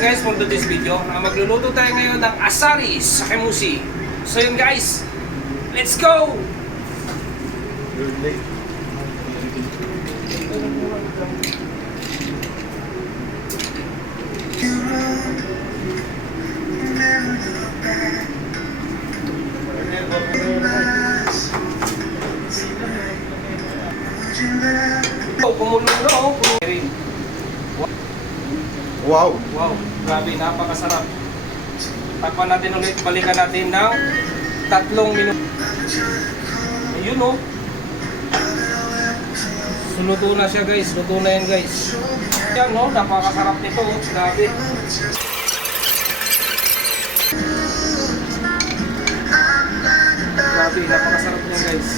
guys for today's video. Magluluto tayo ngayon ng asari sa kemusi. So yun guys, let's go! You're late. Oh, kumulo na oh. Wow! Wow, grabe, napakasarap. Takpan natin ulit, balikan natin ng 3 minuto. Ayun oh. So, luto na siya guys, luto na yan guys. Yan oh, napakasarap nito oh, grabe. Grabe, napakasarap niya guys.